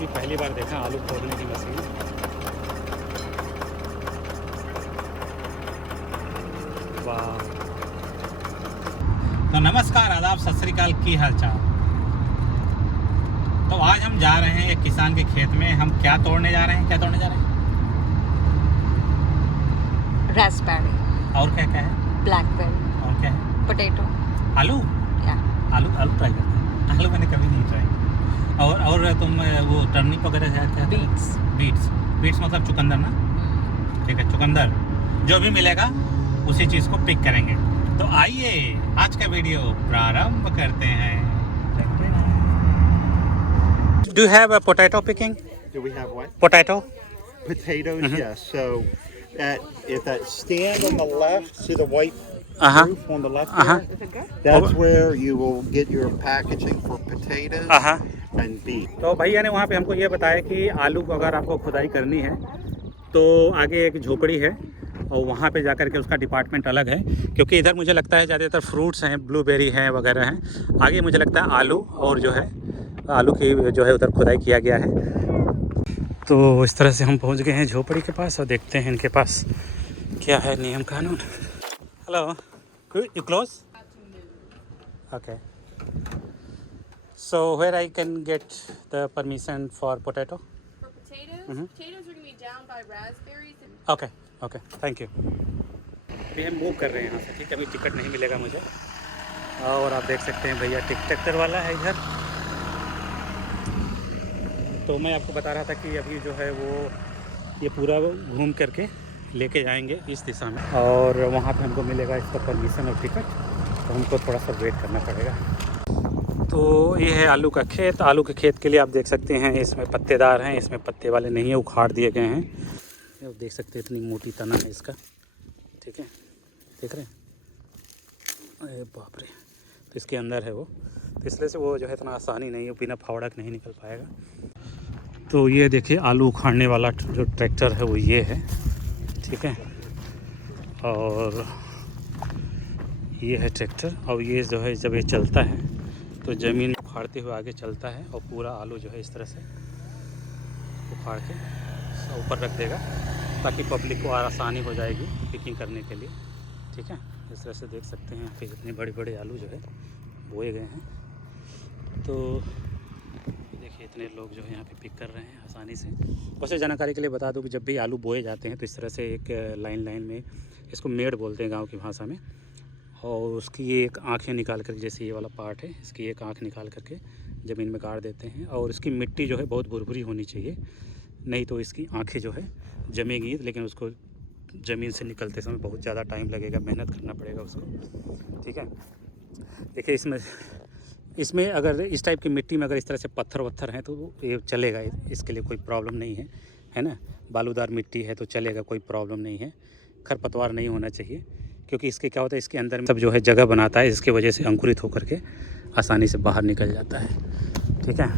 भी पहली बार देखा आलू खोदने की मशीन। वाह। तो नमस्कार, आदाब, सत श्री अकाल, की हालचाल। तो आज हम जा रहे हैं एक किसान के खेत में। हम क्या तोड़ने जा रहे हैं? रास्पबेरी। और क्या क्या है? ब्लैकबेरी। और क्या है? पोटैटो। आलू। या आलू ट्राई करते हैं। आलू मैंने कभी नहीं ट्राई। और तुम वो टर्निप वगैरह है? बीट्स मतलब चुकंदर ना? ठीक है, चुकंदर जो भी मिलेगा उसी चीज़ को पिक करेंगे। तो आइए आज का वीडियो प्रारंभ करते हैं। Do you have a potato picking? Do we have what? Potato? Potatoes, yes. So if that stand on the left, see the white Uh-huh. roof on the left Uh-huh. there? That's where you will get your packaging for potatoes and beef. तो भैया ने वहाँ पे हमको ये बताया कि आलू को अगर आपको खुदाई करनी है तो आगे एक झोपड़ी है और वहाँ पे जाकर के उसका डिपार्टमेंट अलग है, क्योंकि इधर मुझे लगता है ज़्यादातर फ्रूट्स हैं, ब्लूबेरी हैं वगैरह हैं। आगे मुझे लगता है आलू और जो है आलू की जो है उधर खुदाई किया गया है। तो इस तरह से हम पहुँच गए हैं झोपड़ी के पास और देखते हैं इनके पास क्या है नियम कानून। Hello, you close? Okay, so where I can get the permission for potato? For potatoes, potatoes are going to be down by raspberries. Okay, okay, thank you. अभी हम मूव कर रहे हैं यहाँ से, ठीक है? अभी टिकट नहीं मिलेगा मुझे। और आप देख सकते हैं भैया ट्रैक्टर वाला है इधर। तो मैं आपको बता रहा था कि अभी जो है वो ये पूरा घूम करके लेके जाएंगे इस दिशा में और वहाँ पे हमको मिलेगा इसका परमिशन और टिकट। तो हमको थोड़ा सा वेट करना पड़ेगा। तो ये है आलू का खेत। आलू के खेत के लिए आप देख सकते हैं इसमें पत्तेदार हैं, इसमें पत्ते वाले नहीं है, उखाड़ दिए गए हैं। आप देख सकते हैं इतनी मोटी तना है इसका, ठीक है? देख रहे हैं? अरे बाप रे। तो इसके अंदर है वो, तो इसलिए से वो जो है इतना आसानी नहीं है, बिना फावड़ा के नहीं निकल पाएगा। तो ये देखिए आलू उखाड़ने वाला जो ट्रैक्टर है वो ये है, ठीक है? और ये है ट्रैक्टर। और ये जो है जब ये चलता है तो ज़मीन उखाड़ते हुए आगे चलता है और पूरा आलू जो है इस तरह से उखाड़ के ऊपर रख देगा ताकि पब्लिक को आसानी हो जाएगी पिकिंग करने के लिए, ठीक है? इस तरह से देख सकते हैं यहाँ पे इतने बड़े बड़े आलू जो है बोए गए हैं। तो देखिए इतने लोग जो है यहाँ पे पिक कर रहे हैं आसानी से। वैसे जानकारी के लिए बता दूँ कि जब भी आलू बोए जाते हैं तो इस तरह से एक लाइन में, इसको मेड़ बोलते हैं गाँव की भाषा में, और उसकी ये एक आँखें निकाल कर, जैसे ये वाला पार्ट है, इसकी एक आँख निकाल करके ज़मीन में गाड़ देते हैं। और इसकी मिट्टी जो है बहुत भुरभुरी होनी चाहिए, नहीं तो इसकी आँखें जो है जमेंगी, लेकिन उसको ज़मीन से निकलते समय बहुत ज़्यादा टाइम लगेगा, मेहनत करना पड़ेगा उसको, ठीक है? देखिए इसमें अगर इस टाइप की मिट्टी में अगर इस तरह से पत्थर वत्थर हैं तो ये चलेगा, इसके लिए कोई प्रॉब्लम नहीं है ना? बालूदार मिट्टी है तो चलेगा, कोई प्रॉब्लम नहीं है। खरपतवार नहीं होना चाहिए, क्योंकि इसके क्या होता है, इसके अंदर सब जो है जगह बनाता है, इसकी वजह से अंकुरित होकर के आसानी से बाहर निकल जाता है, ठीक है?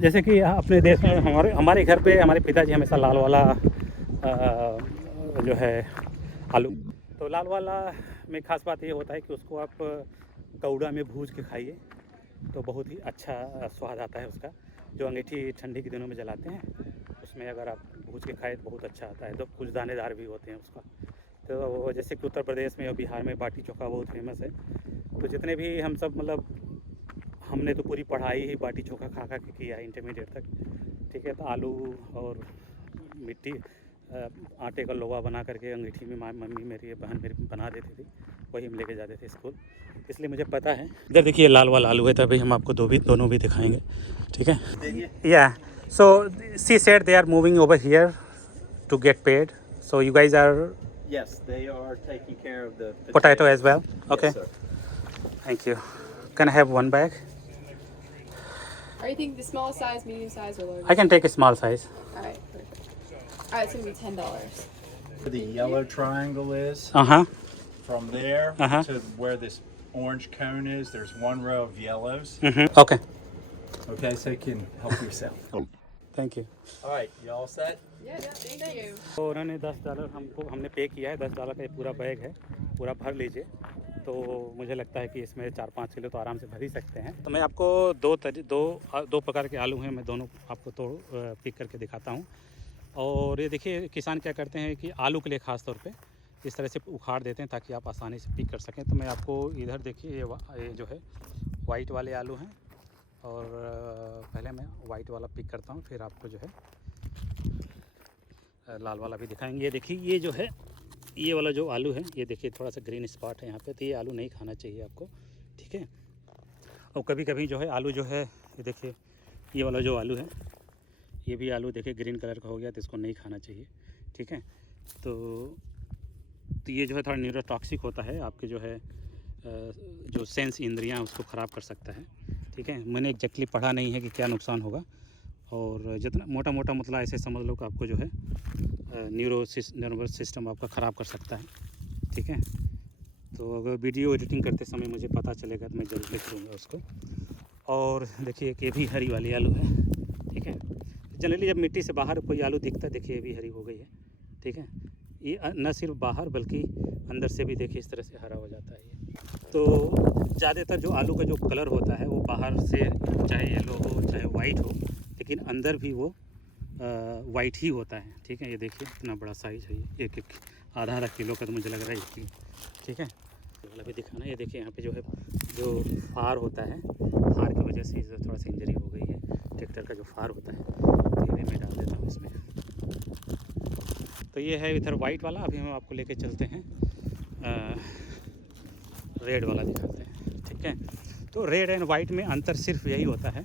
जैसे कि अपने देश में हमारे घर पे हमारे पिताजी हमेशा लाल वाला जो है आलू, तो लाल वाला में ख़ास बात ये होता है कि उसको आप कौड़ा में भूज के खाइए तो बहुत ही अच्छा स्वाद आता है उसका। जो अंगीठी ठंडी के दिनों में जलाते हैं उसमें अगर आप भूज के खाए तो बहुत अच्छा आता है, तो कुछ दानेदार भी होते हैं उसका। तो जैसे कि उत्तर प्रदेश में और बिहार में बाटी चोखा बहुत फेमस है। तो जितने भी हम सब मतलब हमने तो पूरी पढ़ाई ही बाटी चोखा खा के किया है इंटरमीडिएट तक, ठीक है? तो आलू और मिट्टी आटे का लोवा बना करके अंगीठी में मम्मी मेरी बहन मेरी बना देती थी, वही हम लेके जाते थे स्कूल, इसलिए मुझे पता है। इधर देखिए लाल वाला आलू है, तभी हम आपको दोनों भी दिखाएंगे, ठीक है? या so she said they are moving over here to get paid, so you guys are Yes, they are taking care of the potato as well? Okay. Yes, sir. Thank you. Can I have one bag? Are you thinking the small size, medium size, or large? I can take a small size. Alright, perfect. Alright, it's going to be $10. Where the yellow triangle is, Uh-huh. from there Uh-huh. to where this orange cone is, there's one row of yellows. Mm-hmm. Okay. Okay, so you can help yourself. Thank you. All right, you all set? Yeah, thank you. तो उन्होंने $10 हमने पे किया है। $10 का ये पूरा bag है, पूरा भर लीजिए, तो मुझे लगता है कि इसमें 4-5 किलो तो आराम से भर ही सकते हैं। तो मैं आपको दो प्रकार के आलू हैं, मैं दोनों आपको पिक करके दिखाता हूँ। और ये देखिए किसान क्या करते हैं कि आलू के लिए ख़ास तौर पे इस तरह से उखाड़ देते हैं ताकि आप आसानी से पिक कर सकें। तो मैं आपको इधर देखिए ये जो है वाइट वाले आलू हैं, और पहले मैं वाइट वाला पिक करता हूँ, फिर आपको जो है लाल वाला भी दिखाएंगे। ये देखिए ये जो है ये वाला जो आलू है, ये देखिए थोड़ा सा ग्रीन स्पॉट है यहाँ पे, तो ये आलू नहीं खाना चाहिए आपको, ठीक है। और कभी कभी जो है आलू जो है, ये देखिए ये वाला जो आलू है, ये भी आलू देखिए ग्रीन कलर का हो गया, तो इसको नहीं खाना चाहिए, ठीक है। तो ये जो है थोड़ा न्यूरोटॉक्सिक होता है, आपके जो है जो सेंस इंद्रियां उसको ख़राब कर सकता है, ठीक है। मैंने एग्जैक्टली पढ़ा नहीं है कि क्या नुकसान होगा, और जितना मोटा मोटा मतलब ऐसे समझ लो कि आपको जो है नर्वस सिस्टम आपका ख़राब कर सकता है, ठीक है। तो अगर वीडियो एडिटिंग करते समय मुझे पता चलेगा तो मैं जल्द लिख दूँगा उसको। और देखिए कि ये भी हरी वाली आलू है, ठीक है। जनरली जब मिट्टी से बाहर कोई आलू दिखता है, देखिए ये भी हरी हो गई है, ठीक है। ये न सिर्फ बाहर बल्कि अंदर से भी देखिए इस तरह से हरा हो जाता है ये। तो ज़्यादातर जो आलू का जो कलर होता है वो बाहर से चाहे येलो हो चाहे वाइट हो, लेकिन अंदर भी वो वाइट ही होता है, ठीक है। ये देखिए इतना बड़ा साइज़ है ये, एक आधा किलो का तो मुझे लग रहा है 1 किलो, ठीक है। ये वाला भी दिखाना, ये देखिए यहाँ पे जो है जो फार होता है, फार की वजह से थोड़ा सा इंजरी हो गई है, ट्रैक्टर का जो फार होता है, तो ये मैं डाल देता हूँ इसमें। तो ये है इधर वाइट वाला, अभी हम आपको लेके चलते हैं रेड वाला दिखाते हैं, ठीक है। तो रेड एंड वाइट में अंतर सिर्फ यही होता है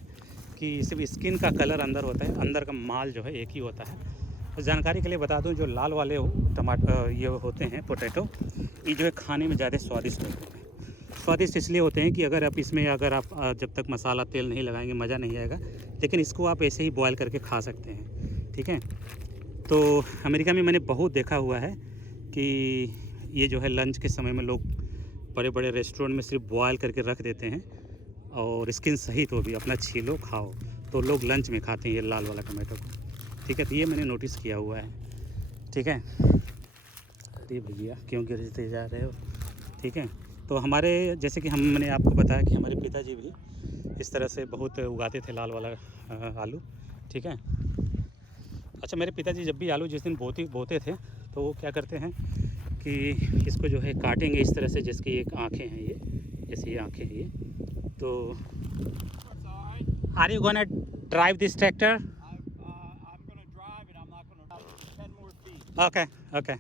कि सिर्फ स्किन का कलर अंदर होता है, अंदर का माल जो है एक ही होता है। तो जानकारी के लिए बता दूं, जो लाल वाले टमाटर ये होते हैं पोटैटो, ये जो है खाने में ज़्यादा स्वादिष्ट होते हैं। स्वादिष्ट इसलिए होते हैं कि अगर आप जब तक मसाला तेल नहीं लगाएंगे मज़ा नहीं आएगा, लेकिन इसको आप ऐसे ही बॉयल करके खा सकते हैं, ठीक है। तो अमेरिका में मैंने बहुत देखा हुआ है कि ये जो है लंच के समय में लोग बड़े बड़े रेस्टोरेंट में सिर्फ बॉयल करके रख देते हैं, और स्किन सहित वो भी अपना छीलो खाओ, तो लोग लंच में खाते हैं ये लाल वाला टमाटो को, ठीक है। तो ये मैंने नोटिस किया हुआ है, ठीक है। अरे भैया क्यों गिरते जा रहे हो, ठीक है। तो हमारे जैसे कि मैंने आपको बताया कि हमारे पिताजी भी इस तरह से बहुत उगाते थे लाल वाला आलू, ठीक है। अच्छा, मेरे पिताजी जब भी आलू जिस दिन बोते थे तो वो क्या करते हैं कि इसको जो है काटेंगे इस तरह से, जिसकी एक आँखें हैं ये, जैसे ये आँखें हैं ये। तो are you gonna drive this tractor? Okay okay.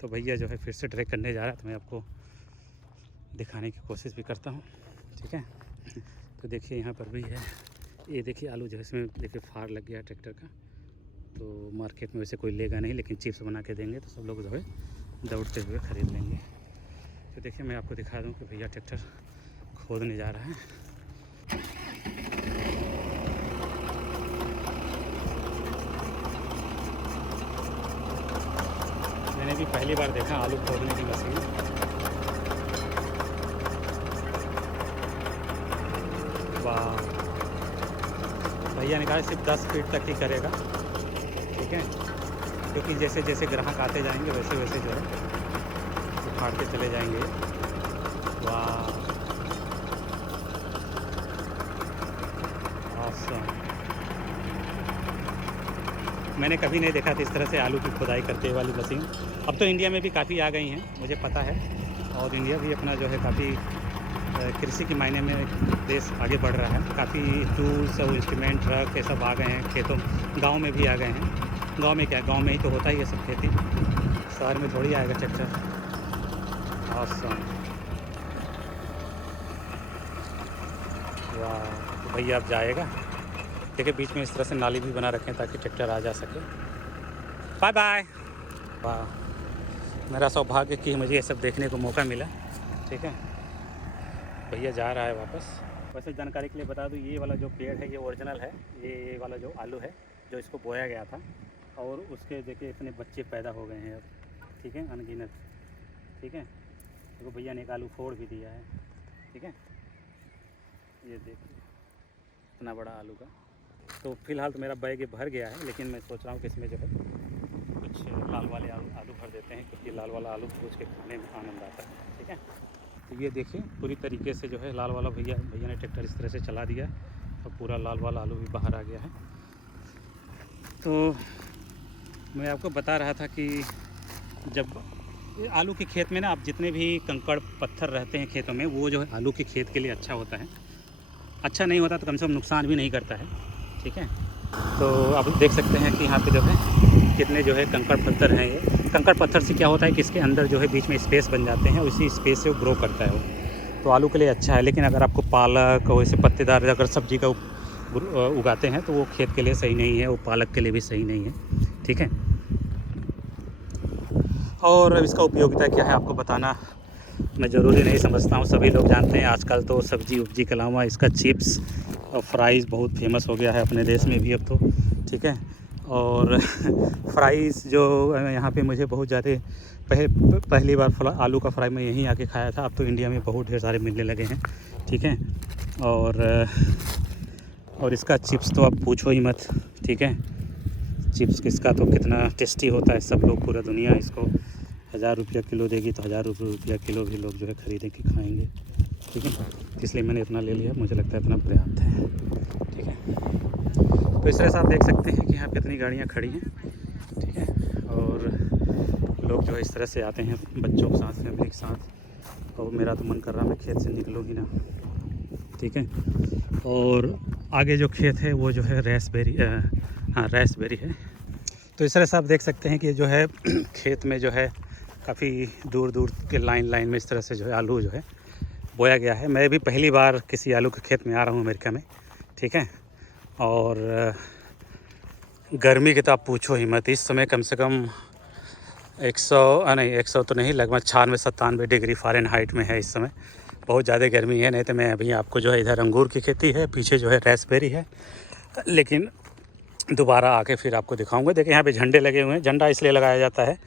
तो भैया जो है फिर से ट्रैक करने जा रहा है, तो मैं आपको दिखाने की कोशिश भी करता हूँ, ठीक है। तो देखिए यहाँ पर भी है, ये देखिए आलू जो है इसमें देखिए फार लग गया ट्रैक्टर का। तो मार्केट में वैसे कोई लेगा नहीं, लेकिन चिप्स बना के देंगे तो सब लोग जो है दौड़ते हुए ख़रीद लेंगे। तो देखिए मैं आपको दिखा दूं कि भैया ट्रैक्टर खोदने जा रहा है। मैंने भी पहली बार देखा आलू खोदने की मशीन। वाह, भैया ने कहा सिर्फ 10 फीट तक ही करेगा, ठीक है, क्योंकि जैसे जैसे ग्राहक आते जाएंगे वैसे वैसे जो है उखाड़ते चले जाएंगे। वाह ऑसम, मैंने कभी नहीं देखा था इस तरह से आलू की खुदाई करते वाली मशीन। अब तो इंडिया में भी काफ़ी आ गई हैं, मुझे पता है, और इंडिया भी अपना जो है काफ़ी कृषि के मायने में देश आगे बढ़ रहा है। काफ़ी टूल्स और इंस्ट्रूमेंट ट्रक ये सब आ गए हैं, खेतों गांव में भी आ गए हैं। गांव में क्या, गांव में ही तो होता ही है सब खेती, शहर में थोड़ी आएगा ट्रैक्टर। ऑसम, वाह। तो भैया अब जाएगा, देखिए बीच में इस तरह से नाली भी बना रखें ताकि ट्रैक्टर आ जा सके। Bye bye. वाह, मेरा सौभाग्य कि मुझे ये सब देखने को मौका मिला, ठीक है। भैया जा रहा है वापस। वैसे जानकारी के लिए बता दूं, ये वाला जो पेड़ है ये ओरिजिनल है, ये वाला जो आलू है जो इसको बोया गया था, और उसके देखिए इतने बच्चे पैदा हो गए हैं अब, ठीक है, अनगिनत, ठीक है। देखो भैया ने एक आलू फोड़ भी दिया है, ठीक है। ये देखिए इतना बड़ा आलू का। तो फिलहाल तो मेरा बैग ये भर गया है, लेकिन मैं सोच रहा हूँ कि इसमें जो है कुछ लाल वाले आलू भर देते हैं, क्योंकि लाल वाला आलू भूज के खाने में आनंद आता है, ठीक है। तो ये देखिए पूरी तरीके से जो है लाल वाला भैया ने ट्रैक्टर इस तरह से चला दिया और पूरा लाल वाला आलू भी बाहर आ गया है। तो मैं आपको बता रहा था कि जब आलू के खेत में ना आप जितने भी कंकड़ पत्थर रहते हैं खेतों में, वो जो है आलू के खेत के लिए अच्छा होता है। अच्छा नहीं होता तो कम से कम नुकसान भी नहीं करता है, ठीक है। तो आप देख सकते हैं कि यहाँ पे जो है कितने जो है कंकड़ पत्थर हैं। ये कंकड़ पत्थर से क्या होता है कि इसके अंदर जो है बीच में स्पेस बन जाते हैं, उसी स्पेस से वो ग्रो करता है वो, तो आलू के लिए अच्छा है। लेकिन अगर आपको पालक और ऐसे पत्तेदार अगर सब्जी का उगाते हैं तो वो खेत के लिए सही नहीं है, वो पालक के लिए भी सही नहीं है, ठीक है। और इसका उपयोगिता क्या है आपको बताना मैं ज़रूरी नहीं समझता हूँ, सभी लोग जानते हैं। आजकल तो सब्जी उब्जी के अलावा इसका चिप्स और फ्राइज़ बहुत फेमस हो गया है अपने देश में भी अब तो, ठीक है। और फ्राइज़ जो यहाँ पे मुझे बहुत ज़्यादा पहली बार आलू का फ्राई मैं यहीं आके खाया था। अब तो इंडिया में बहुत ढेर सारे मिलने लगे हैं, ठीक है। और इसका चिप्स तो आप पूछो ही मत, ठीक है। चिप्स किसका तो कितना टेस्टी होता है, सब लोग पूरा दुनिया इसको 1000 रुपया किलो देगी तो 1000 रुपया किलो भी लोग जो है ख़रीदे के खाएंगे, ठीक है। इसलिए मैंने इतना ले लिया, मुझे लगता है इतना पर्याप्त है, ठीक है। तो इस तरह से आप देख सकते हैं कि यहाँ पे कितनी गाड़ियाँ खड़ी हैं, ठीक है। और लोग जो है इस तरह से आते हैं बच्चों के साथ, फैमिली के साथ। और मेरा तो मन कर रहा है मैं खेत से निकलूँ ही ना, ठीक है। और आगे जो खेत है वो जो है रेसबेरी है। तो इस तरह से आप देख सकते हैं कि जो है खेत में जो है काफ़ी दूर दूर के लाइन में इस तरह से जो है आलू जो है बोया गया है। मैं भी पहली बार किसी आलू के खेत में आ रहा हूँ अमेरिका में, ठीक है। और गर्मी की तो आप पूछो ही मत, इस समय कम से कम 100 तो नहीं, लगभग 96-97 डिग्री फ़ारेनहाइट में है इस समय। बहुत ज़्यादा गर्मी है। नहीं तो मैं अभी आपको जो है इधर अंगूर की खेती है, पीछे जो है रेसबेरी है, लेकिन दोबारा आके फिर आपको दिखाऊंगा। देखिए यहाँ पे झंडे लगे हुए हैं। झंडा इसलिए लगाया जाता है,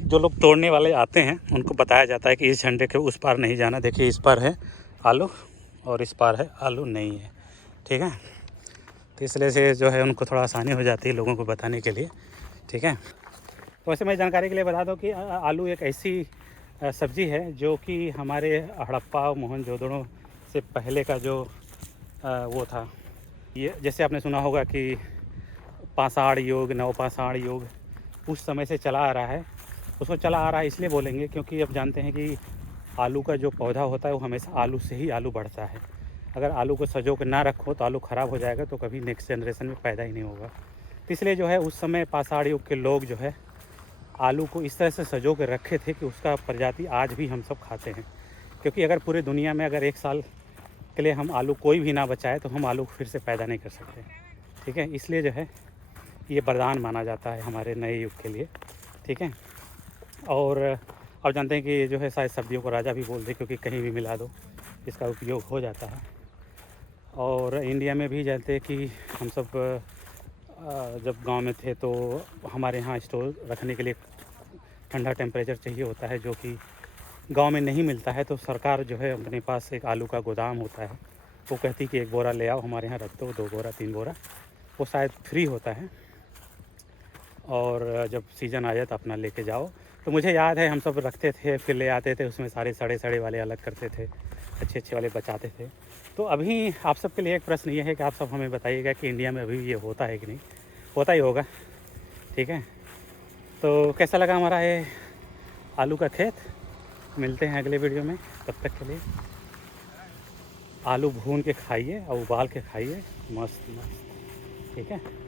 जो लोग तोड़ने वाले आते हैं उनको बताया जाता है कि इस झंडे के उस पार नहीं जाना। देखिए इस पार है आलू और इस पार है आलू नहीं है, ठीक है। तो इसलिए से जो है उनको थोड़ा आसानी हो जाती है लोगों को बताने के लिए, ठीक है। तो वैसे मैं जानकारी के लिए बता दूं कि आलू एक ऐसी सब्ज़ी है जो कि हमारे हड़प्पा मोहनजोदड़ो से पहले का जो वो था, ये जैसे आपने सुना होगा कि पाषाण युग, नवपाषाण युग, उस समय से चला आ रहा है। उसको चला आ रहा है इसलिए बोलेंगे क्योंकि अब जानते हैं कि आलू का जो पौधा होता है वो हमेशा आलू से ही आलू बढ़ता है। अगर आलू को सजो के ना रखो तो आलू ख़राब हो जाएगा, तो कभी नेक्स्ट जनरेशन में पैदा ही नहीं होगा। तो इसलिए जो है उस समय पाषाण युग के लोग जो है आलू को इस तरह से सजो के रखे थे कि उसका प्रजाति आज भी हम सब खाते हैं। क्योंकि अगर पूरे दुनिया में अगर 1 साल के लिए हम आलू कोई भी ना बचाए तो हम आलू फिर से पैदा नहीं कर सकते, ठीक है। इसलिए जो है ये वरदान माना जाता है हमारे नए युग के लिए, ठीक है। और आप जानते हैं कि जो है शायद सब्जियों को राजा भी बोलते, क्योंकि कहीं भी मिला दो इसका उपयोग हो जाता है। और इंडिया में भी जानते हैं कि हम सब जब गांव में थे तो हमारे यहाँ स्टोर रखने के लिए ठंडा टेम्परेचर चाहिए होता है, जो कि गांव में नहीं मिलता है। तो सरकार जो है अपने पास एक आलू का गोदाम होता है, वो कहती कि 1 बोरा ले आओ हमारे यहाँ रख दो, 2 बोरा 3 बोरा, वो शायद फ्री होता है। और जब सीज़न आ जाए तो अपना लेके जाओ। तो मुझे याद है हम सब रखते थे, फिर ले आते थे, उसमें सारे सड़े वाले अलग करते थे, अच्छे वाले बचाते थे। तो अभी आप सबके लिए एक प्रश्न ये है कि आप सब हमें बताइएगा कि इंडिया में अभी ये होता है कि नहीं। होता ही होगा, ठीक है। तो कैसा लगा हमारा ये आलू का खेत। मिलते हैं अगले वीडियो में, तब तक के लिए आलू भून के खाइए और उबाल के खाइए, मस्त, ठीक है।